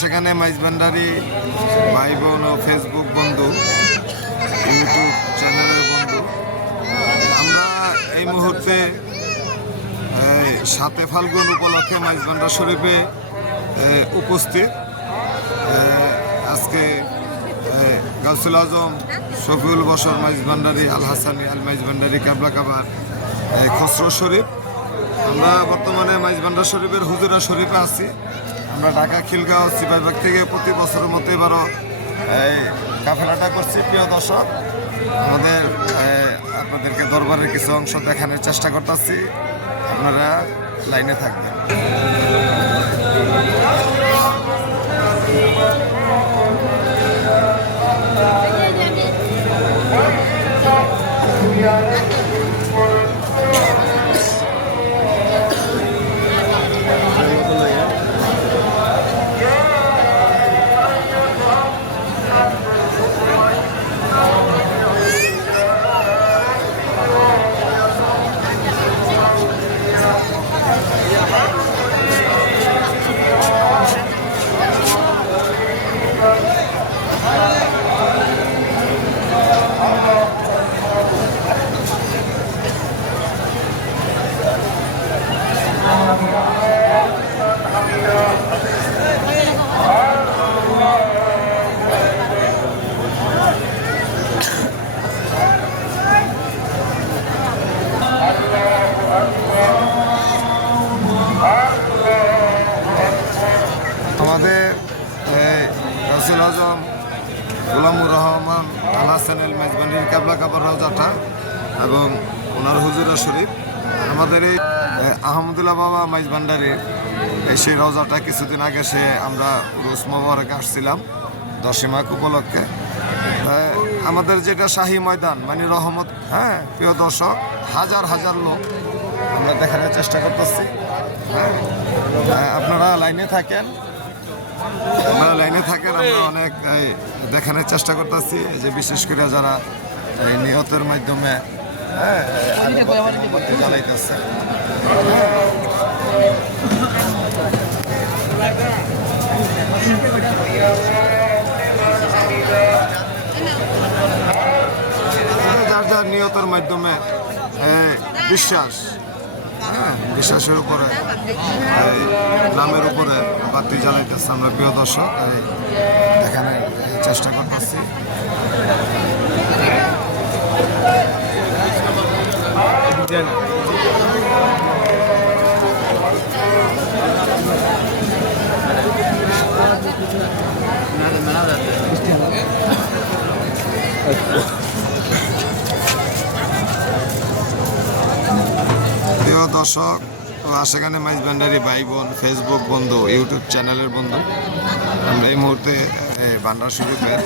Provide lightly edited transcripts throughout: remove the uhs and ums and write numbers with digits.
সেখানে মাইজভান্ডারি ভাই বোন ও ফেসবুক বন্ধু, ইউটিউব চ্যানেলের বন্ধু, আমরা এই মুহূর্তে 7 ফাল্গুন উপলক্ষে মাইজভান্ডার শরীফে উপস্থিত। আজকে গাউসুল আজম শফিউল বশর মাইজভান্ডারি আল হাসানি আল মাইজভান্ডারি কাবলা কাবার খসরু শরীফ। আমরা বর্তমানে মাইজভান্ডার শরীফের হুজুরা শরীফে আছি। আমরা ঢাকা খিলগাঁও সিপাহীবাগ থেকে প্রতি বছরের মতো এবারও কাফেলাটা করছি। প্রিয় দর্শক, আমাদের আপনাদেরকে দরবারের কিছু অংশ দেখানোর চেষ্টা করতেছি, আপনারা লাইনে থাকবেন। আমাদের গাউসুল আজম গোলামুর রহমান আল হাসান আল মাইজভান্ডারি কাবলা কাবার রওজাটা এবং ওনার হুজুরা শরীফ, আমাদের এই আহমদুল্লাহ বাবা মাইজভান্ডারির সেই রওজাটা কিছুদিন আগে আমরা উরুস মোবারকে আসছিলাম 10 মাঘ উপলক্ষে। আমাদের যেটা শাহী ময়দান মানে রহমত, প্রিয় দর্শক, হাজার হাজার লোক আমরা দেখানোর চেষ্টা করতেছি। আপনারা লাইনে থাকেন, আমরা অনেক দেখানোর চেষ্টা করতেছি, যে বিশেষ করে যারা নিহতের মাধ্যমে জ্বালাইতেছে। যার যার নিহতের মাধ্যমে বিশ্বাসের উপরে নামের উপরে বাতি জ্বালাইতেছে। আমরা প্রিয় দর্শক এখানে চেষ্টা করতেছি। প্রিয় দর্শক, সেখানে মাইজভান্ডারি ভাই বোন, ফেসবুক বন্ধু, ইউটিউব চ্যানেলের বন্ধু, আমরা এই মুহূর্তে ভান্ডার শরীফের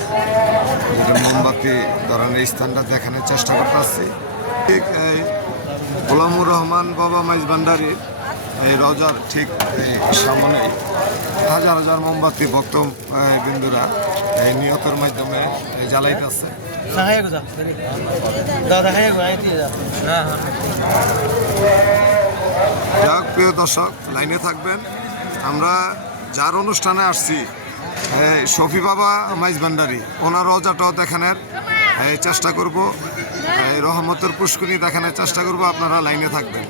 মোমবাতি ধরনের স্থানটা দেখানোর চেষ্টা করতেছি। ঠিক এই গোলামুর রহমান বাবা মাইজভান্ডারির এই রওজার ঠিক সামনে হাজার হাজার মোমবাতি ভক্ত বিন্দুরা এই নিয়তের মাধ্যমে জ্বালাইতেছে। যাক প্রিয় দর্শক, লাইনে থাকবেন। আমরা যার অনুষ্ঠানে আসছি শফি বাবা মাইজভান্ডারি, ওনার রওজাটাও দেখানোর চেষ্টা করব, রহমতের পুষ্করিণী দেখানোর চেষ্টা করব। আপনারা লাইনে থাকবেন।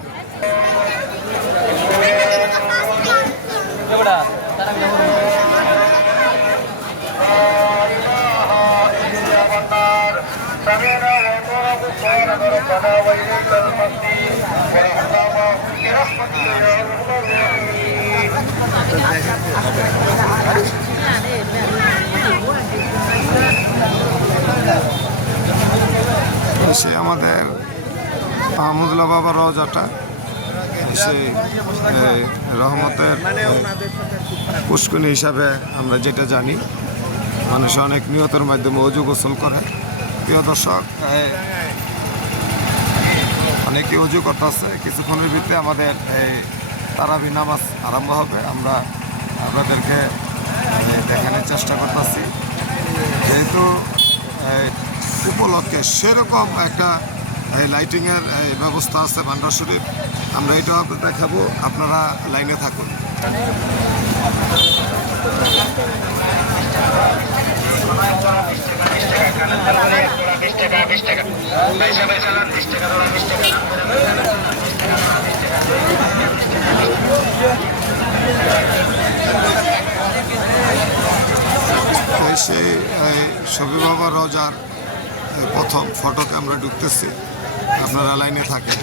সে আমাদের আহমদুল্লাহ বাবার রওজাটা, সেই রহমতের পুষ্করিণী হিসাবে আমরা যেটা জানি, মানুষ অনেক নিয়তের মাধ্যমে অজু গোসল করে। প্রিয় দর্শক, অনেকে অজু করতেছে। কিছুক্ষণের ভিতরে আমাদের এই তারাবি নামাজ আরম্ভ হবে। আমরা আপনাদেরকে দেখানোর চেষ্টা করতেছি। যেহেতু উপলক্ষে সেরকম একটা লাইটিংয়ের ব্যবস্থা আছে ভান্ডার শরীফ, আমরা এটাও আপনাদের দেখাবো। আপনারা লাইনে থাকুন। সেই শফি বাবা রোজার প্রথম ফটকে আমরা ঢুকতেছি, আপনারা লাইনে থাকেন।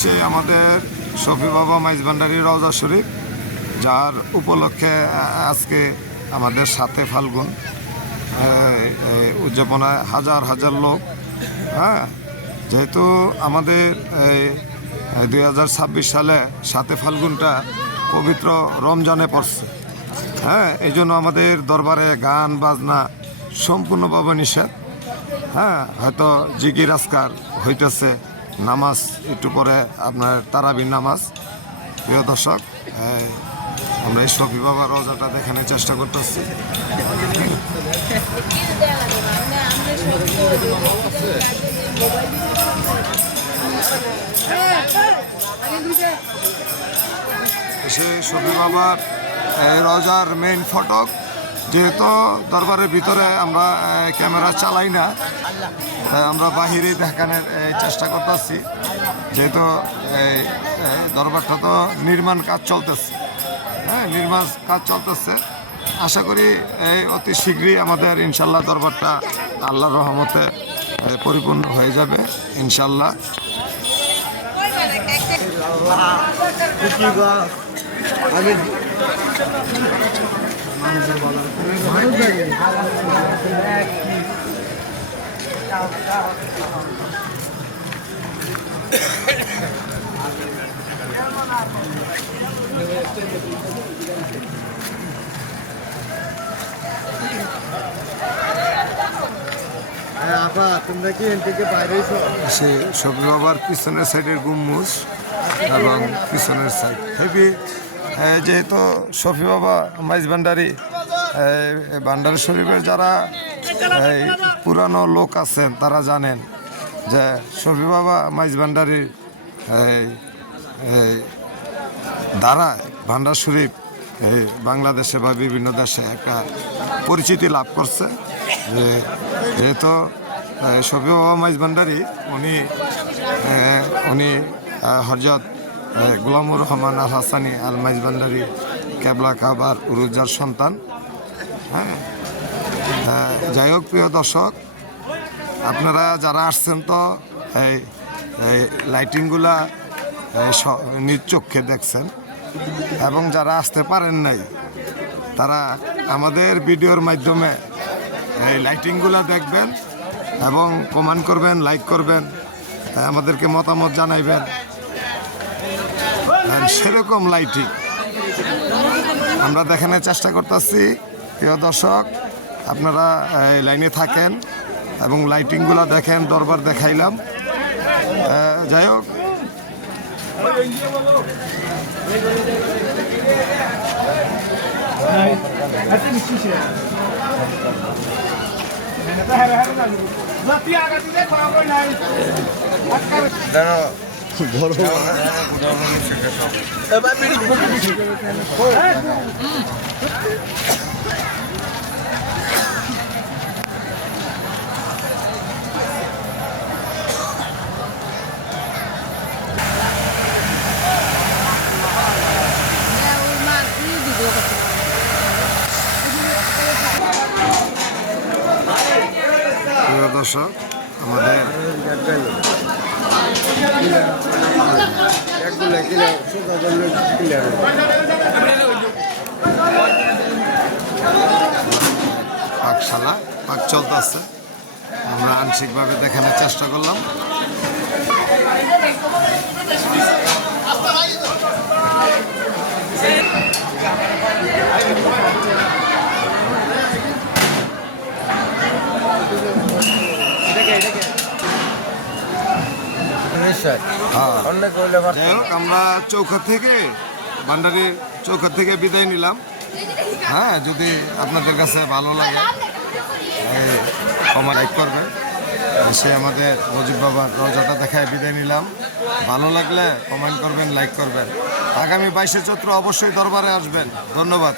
সে আমাদের শফি বাবা মাইজভান্ডারী রওজা শরীফ, যার উপলক্ষে আজকে আমাদের সাথে ফাল্গুন উদযাপনায় হাজার হাজার লোক। হ্যাঁ, যেহেতু আমাদের 2026 সালে 7 ফাল্গুনটা পবিত্র রমজানে পড়ছে, হ্যাঁ, এই জন্য আমাদের দরবারে গান বাজনা সম্পূর্ণভাবে নিষেধ। হ্যাঁ, হয়তো জিকির আজকার হইতেছে, নামাজ একটু পরে আপনার তারাবির নামাজ। প্রিয় দর্শক, আমরা এই শফি বাবা রোজাটা দেখানোর চেষ্টা করতেছি। সে শফি বাবার রোজার মেইন ফটক, যেহেতু দরবারের ভিতরে আমরা ক্যামেরা চালাই না, তাই আমরা বাহিরেই দেখানোর চেষ্টা করতেছি। যেহেতু দরবারটা তো নির্মাণ কাজ চলতেছে, হ্যাঁ, নির্মাণ কাজ চলতেছে। আশা করি অতি শীঘ্রই আমাদের ইনশাল্লাহ দরবারটা আল্লাহর রহমতে পরিপূর্ণ হয়ে যাবে ইনশাল্লাহ। তোমরা কি এন থেকে বাইরে সে শফি বাবার পিছনের সাইডের গুম্বুজ এবং পিছনের সাইড হেভি। যেহেতু শফি বাবা মাইজভান্ডারী ভান্ডারী শরীফের যারা পুরানো লোক আছেন তারা জানেন যে শফি বাবা মাইজভান্ডারীর দ্বারা ভান্ডার শরীফ বাংলাদেশে বা বিভিন্ন দেশে একটা পরিচিতি লাভ করছে। যেহেতু শফি বাবা মাইজভান্ডারী উনি হযরত গোলামুর রহমান আল হাসানি আল মাইজভান্ডারী কেবলা কাবার উরুজার সন্তান। হ্যাঁ, যাই হোক প্রিয় দর্শক, আপনারা যারা আসছেন তো এই লাইটিংগুলা নিজ চোখে দেখছেন, এবং যারা আসতে পারেন নাই তারা আমাদের ভিডিওর মাধ্যমে এই লাইটিংগুলা দেখবেন এবং কমেন্ট করবেন, লাইক করবেন, আমাদেরকে মতামত জানাইবেন। সেরকম লাইটিং আমরা দেখানোর চেষ্টা করতেছি। প্রিয় দর্শক, আপনারা এই লাইনে থাকেন এবং লাইটিংগুলো দেখেন। দরবার দেখাইলাম। যাই হোক, দর্শক, আমাদের পাকশালা পাক চলতেছে, আমরা আংশিকভাবে দেখানোর চেষ্টা করলাম। হ্যাঁ অনেক হইলে যাই হোক আমরা চৌকা থেকে ভান্ডারির চৌকা থেকে বিদায় নিলাম। হ্যাঁ, যদি আপনাদের কাছে ভালো লাগে কমেন্ট লাইক করবেন। সে আমাদের মুজিব বাবার রোজাটা দেখায় বিদায় নিলাম। ভালো লাগলে কমেন্ট করবেন, লাইক করবেন। আগামী 22শে চৈত্র অবশ্যই দরবারে আসবেন। ধন্যবাদ।